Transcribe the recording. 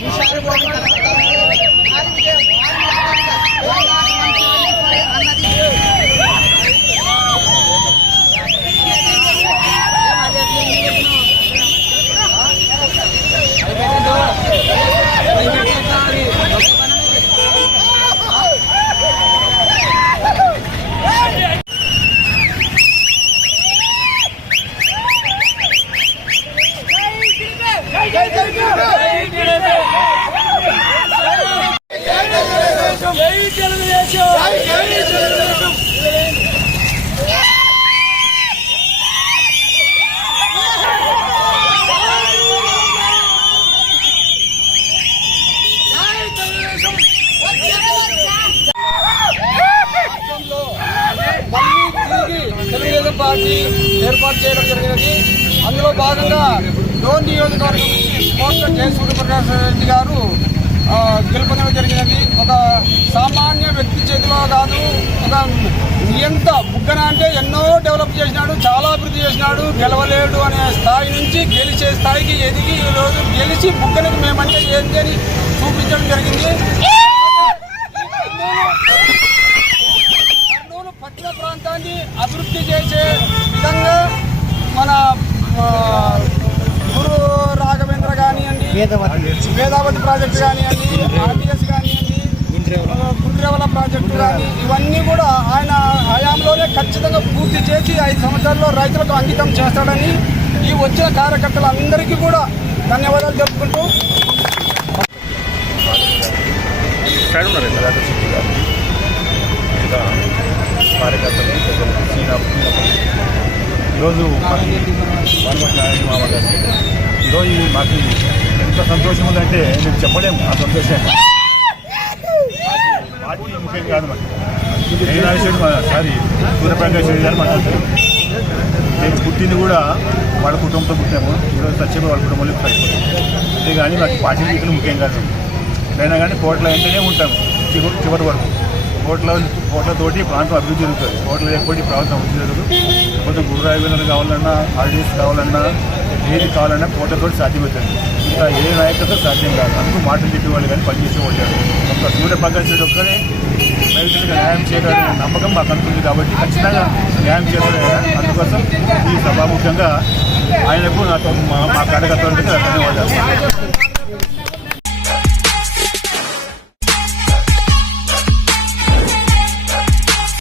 বিশাল ఏర్పాటు చేయడం జరిగినది. అందులో భాగంగా డోన్ నియోజకవర్గం నుంచి స్పోర్ట్స్ జయ సూర్యప్రకాశ్ రెడ్డి గారు గెలుపొందడం జరిగినది ఒక సామాన్య వ్యక్తి చేతిలో కాదు ఒక ఎంత బుగ్గన అంటే ఎన్నో డెవలప్ చేసినాడు చాలా అభివృద్ధి చేసినాడు గెలవలేడు అనే స్థాయి నుంచి గెలిచే స్థాయికి ఎదిగి ఈరోజు గెలిచి బుగ్గనకు మేమంటే ఏంటి అని చూపించడం జరిగింది. కర్నూలు పట్టణ ప్రాంతాన్ని అభివృద్ధి చేసే విధంగా మన గురు రాఘవేంద్ర కానివ్వండి వేదావతి. ప్రాజెక్టు కానివ్వండి ఆర్టీఎస్ కానివ్వండి గుండ్రేవల ప్రాజెక్టు కానీ ఇవన్నీ కూడా ఆయన హయాంలోనే ఖచ్చితంగా పూర్తి చేసి ఐదు సంవత్సరాల్లో రైతులకు అంకితం చేస్తాడని ఈ వచ్చిన కార్యకర్తలందరికీ కూడా ధన్యవాదాలు తెలుపుకుంటూ. కార్యకర్తలు ఈరోజు మామ ఈరోజు మాకు ఎంత సంతోషం ఉందంటే నేను చెప్పలేము ఆ సంతోషం. పార్టీ ముఖ్యం కాదు మాకు జగనాథేశ్వరి మా సారీ సూర్యప్రకాష్ రెడ్డి గారు మాకు నేను పుట్టింది కూడా వాళ్ళ కుటుంబంతో పుట్టాము. ఈరోజు సత్యమే వాళ్ళ కుటుంబంలో అయిపోతుంది అంతేగాని మాకు పార్టీ ముఖ్యం కాదు. అయినా కానీ కోట్ల వెంటనే ఉంటాం చివరి చివరి వరకు. కోట్ల కోట్లతోటి ప్రాంతం అభివృద్ధి జరుగుతుంది. కోట్ల లేకపోతే ప్రాంతం అభివృద్ధి జరుగుతుంది కొంచెం గుర్రాభివృద్ధి కావాలన్నా హాలిడేస్ కావాలన్నా ఏది కావాలన్నా కోట్లతో సాధ్యమవుతుంది. ఇంకా ఏ నాయకత్వం సాధ్యం కాదు. అందుకు మాటలు చెప్పేవాళ్ళు కానీ పనిచేసేవాళ్ళు వాళ్ళు ఒక సూర్య ప్రకాష్ రెడ్డి ఒక్కనే రైతులకు న్యాయం చేయగలనే నమ్మకం మాకు అనుకుంది కాబట్టి ఖచ్చితంగా న్యాయం చేస్తారు అందుకోసం ఈ సభాముఖంగా ఆయనకు నాకు మా కార్యకర్తలకు ధన్యవాదాలు.